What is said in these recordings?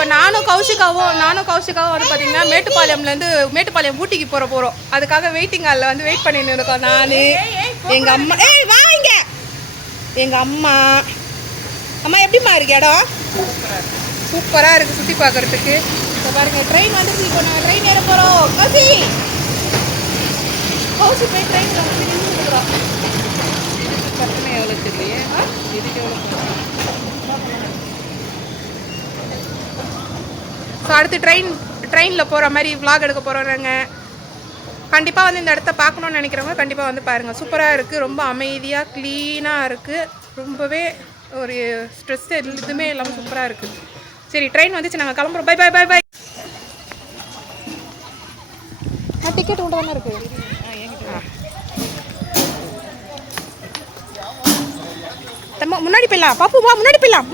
இப்போ நானும் கௌஷிகாவும் வந்து பார்த்தீங்கன்னா மேட்டுப்பாளையம் ஊட்டிக்கு போகிறோம். அதுக்காக வெயிட்டிங் ஹாலில் வந்து வெயிட் பண்ணிட்டு இருக்கோம். நான் எங்கள் அம்மா வாங்க எங்கள் அம்மா எப்படிம்மா இருக்கு இடம்? சூப்பராக இருக்குது சுற்றி பார்க்குறதுக்கு. இப்போ பாருங்கள் ட்ரெயின் வந்துச்சு. இப்போ நாங்கள் ட்ரெயின் ஏற போகிறோம். கௌசி போய் ட்ரெயினில் வந்து நின்றுக்கிறோம். பக்கமே எவ்வளோ தெரியலையே. இதுக்கு எவ்வளோ? ஸோ அடுத்து ட்ரெயினில் போகிற மாதிரி விளாக் எடுக்க போகிறோம். நாங்கள் கண்டிப்பாக வந்து இந்த இடத்த பார்க்கணுன்னு நினைக்கிறவங்க கண்டிப்பாக வந்து பாருங்கள். சூப்பராக இருக்குது. ரொம்ப அமைதியாக க்ளீனாக இருக்குது. ரொம்பவே ஒரு ஸ்ட்ரெஸ் எதுவுமே இல்லாமல் சூப்பராக இருக்குது. சரி ட்ரெயின் வந்துச்சு, நாங்கள் கிளம்புறோம். Bye bye bye bye. Ticket உண்டு தானே இருக்குது. முன்னாடி போயிடலாம். பாப்பு வா, முன்னாடி போயிடலாம்.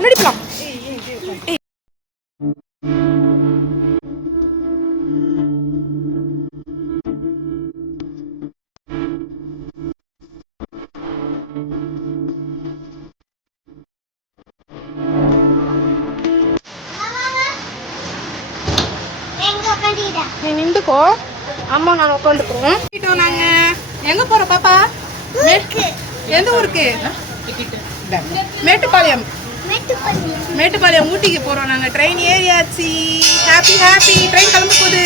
நீ நின்றுக்கோ, அம்மா நான் உட்காந்துக்குறோம். நாங்கள் எங்கே போகிறோம் பாப்பா? எந்த ஊருக்கு? மேட்டுப்பாளையம் ஊட்டிக்கு போகிறோம். நாங்கள் ட்ரெயின் ஏறியாச்சு. ஹாப்பி ட்ரெயின் கிளம்ப போகுது.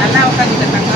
நல்லா உட்காந்துட்டாங்க.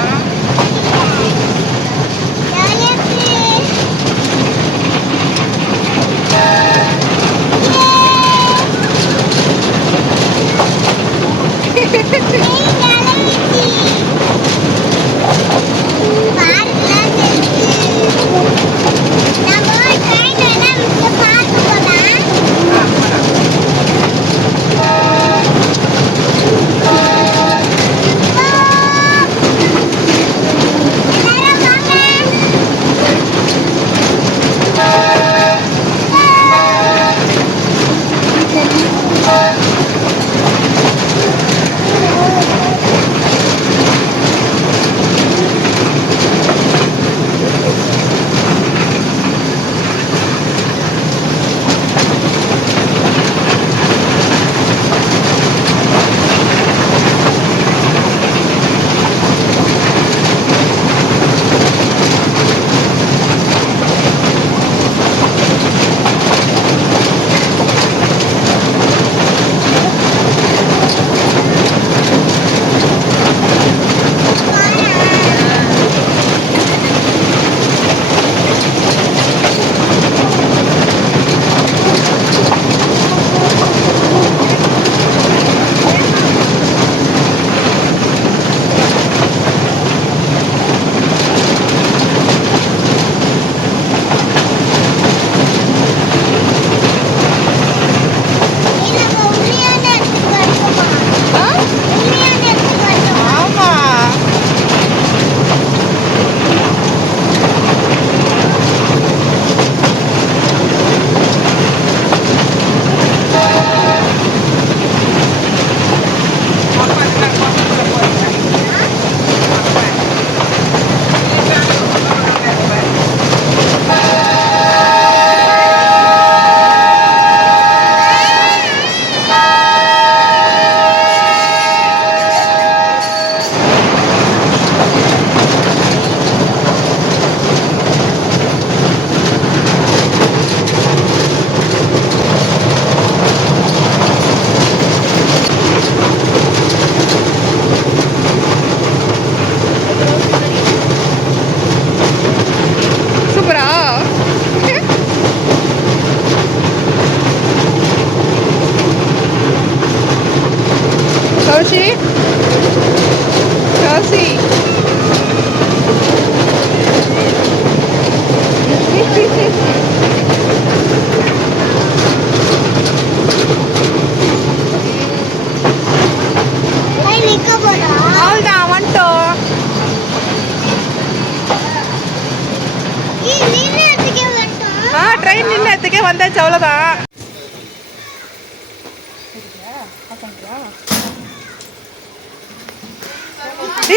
ட்ரெயின் நின்ன இடத்துக்கே வந்தாச்சு, அவ்வளோதான்.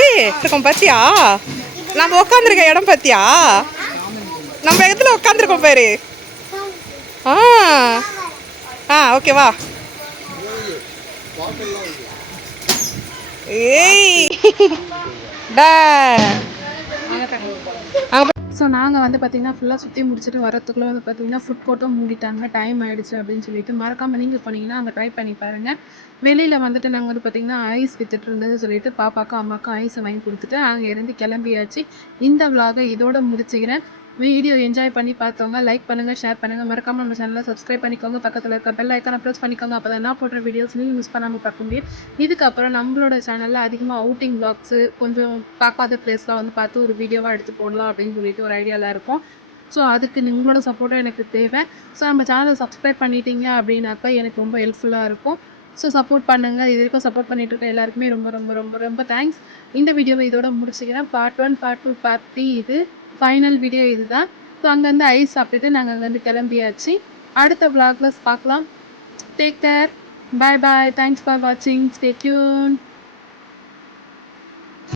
ஏய் இருக்கோம் பார்த்தியா? நம்ம உட்காந்துருக்க இடம் பார்த்தியா? நம்ம இடத்துல உட்காந்துருக்கோம் பாரு. ஆ ஆ ஓகேவா? ஏய் டா ஸோ நாங்கள் வந்து பார்த்திங்கன்னா ஃபுல்லாக சுற்றி முடிச்சுட்டு வரத்துக்குள்ளே வந்து பார்த்திங்கன்னா ஃபுட் கோர்ட்டும் மூடிட்டாங்க. டைம் ஆகிடுச்சு அப்படின்னு சொல்லிட்டு மறக்காமல் நீங்கள் போனீங்கன்னா அங்கே ட்ரை பண்ணி பாருங்கள். வெளியில் வந்துட்டு நாங்கள் வந்து பார்த்திங்கன்னா ஐஸ் வித்துட்டு இருந்தது சொல்லிட்டு பாப்பாக்கும் அம்மாவுக்கும் ஐஸை வாங்கி கொடுத்துட்டு அங்கே இருந்து கிளம்பியாச்சு. இந்த விலாகை இதோட முடிச்சுக்கிறேன். வீடியோ என்ஜாய் பண்ணி பார்த்தவங்க லைக் பண்ணுங்கள், ஷேர் பண்ணுங்கள். மறக்காமல் நம்ம சேனலை சப்ஸ்கிரைப் பண்ணிக்கோங்க. பக்கத்தில் இருக்க பெல் ஐக்கானை ப்ரெஸ் பண்ணிக்கோங்க. அப்போ தான் நான் போடுற வீடியோஸ் நீங்கள் மிஸ் பண்ணாமல் பார்க்க முடியும். இதுக்கப்புறம் நம்மளோட சேனலில் அதிகமாக அவுட்டிங் விளாக்ஸு கொஞ்சம் பார்க்காத பிளேஸ்லாம் வந்து பார்த்து ஒரு வீடியோவாக எடுத்து போடலாம் அப்படின்னு சொல்லிட்டு ஒரு ஐடியாவில் இருக்கும். ஸோ அதுக்கு உங்களோட சப்போர்ட்டும் எனக்கு தேவை. ஸோ நம்ம சேனலை சப்ஸ்கிரைப் பண்ணிட்டீங்க அப்படின்னாக்கா எனக்கு ரொம்ப ஹெல்ப்ஃபுல்லாக இருக்கும். ஸோ சப்போர்ட் பண்ணுங்கள். இது வரைக்கும் சப்போர்ட் பண்ணிட்டு இருக்க எல்லாருக்குமே ரொம்ப ரொம்ப ரொம்ப ரொம்ப தேங்க்ஸ். இந்த வீடியோவை இதோட முடிச்சுக்கிறேன். பார்ட் 1, பார்ட் 2, பார்ட் 3 இது ஃபைனல் வீடியோ இதுதான். ஸோ அங்கேருந்து ஐஸ் சாப்பிட்டுட்டு நாங்கள் அங்கேருந்து கிளம்பியாச்சு. அடுத்த vlogல பார்க்கலாம். Take care. Bye bye. Thanks for வாட்சிங். Stay tune.